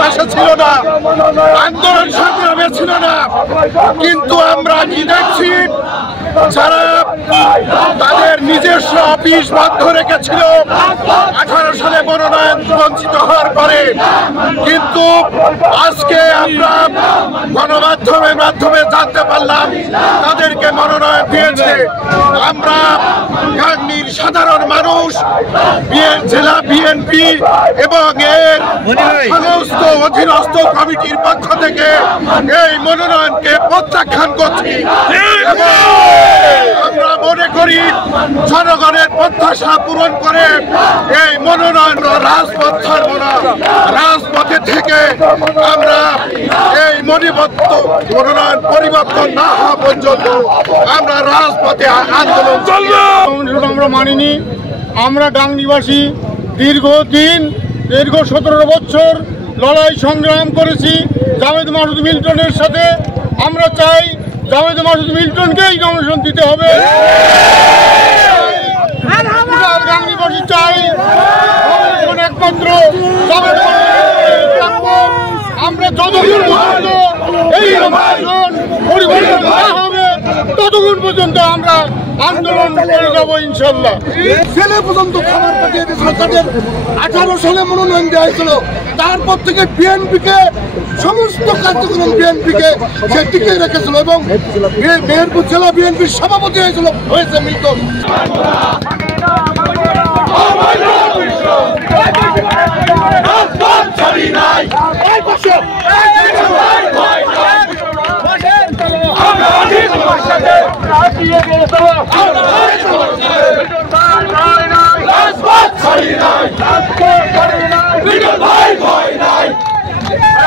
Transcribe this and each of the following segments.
পাশে ছিল না, আন্দোলন সংগ্রামে ছিল না, কিন্তু আমরা কি দেখছি, যারা তাদের নিজস্ব অফিস বন্ধ রেখেছিল 18 সালে মনোনয়ন বঞ্চিত হওয়ার পরে, কিন্তু আজকে আমরা গণমাধ্যমের মাধ্যমে জানতে পারলাম তাদেরকে মনোনয়ন দিয়েছে। আমরা গাংনীর সাধারণ মানুষ, জেলা বিএনপি এবং এর সমস্ত অধীনস্থ কমিটির পক্ষ থেকে এই মনোনয়নকে প্রত্যাখ্যান করছি। আমরা মনে করি জনগণের প্রত্যাশা পূরণ করে এই মনোনয়ন রাজপথ ছাড়ব না। রাজপথে থেকে আমরা এই মনোনয়ন পরিবর্তন না হওয়া পর্যন্ত আমরা রাজপথে আন্দোলন চলব। আমরা মানিনি। আমরা গাংনীবাসী দীর্ঘ 17 বছর লড়াই সংগ্রাম করেছি জাভেদ মাসুদ মিল্টনের সাথে। আমরা চাই জাভেদ মাসুদ মিল্টনকেই নমিনেশন দিতে হবে। গাংনীবাসী চাই একমাত্র জাভেদ আমরা যতক্ষণ পর্যন্ত এই নমিনেশন পরিবর্তন না হবে ততক্ষণ পর্যন্ত আমরা আন্দোলন করে যাবো ইনশাল্লাহ। ছেলে পর্যন্ত খাবার পাঠিয়ে দিয়েছিল, তাদের 18 সালে মনোনয়ন দেওয়া হয়েছিল। তারপর থেকে বিএনপিকে সমস্ত কার্যক্রম বিএনপিকে সে টিকিয়ে রেখেছিল এবং মেহেরপুর জেলা বিএনপির সভাপতি হয়েছে মিল্টন।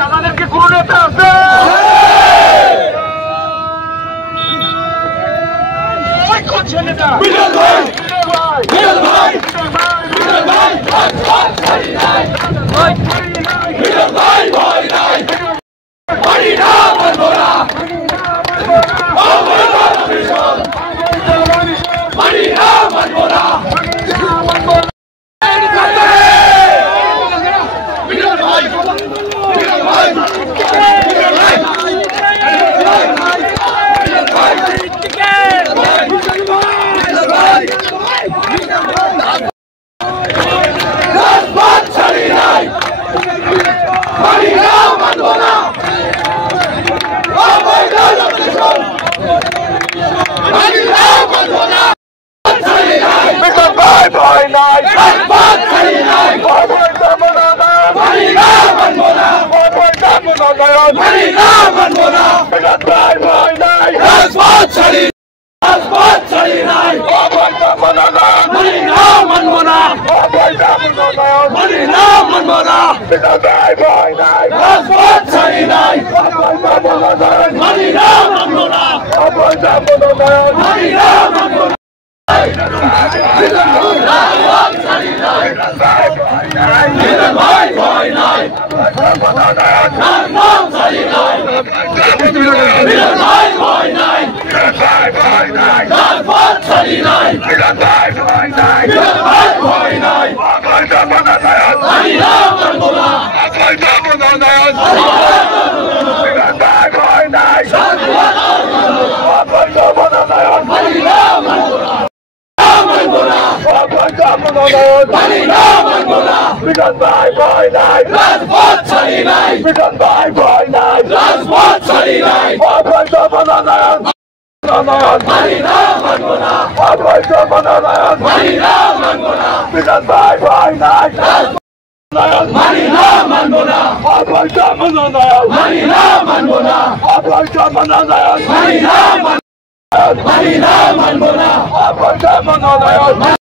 আমাদেরকে কোন নেতা আছে?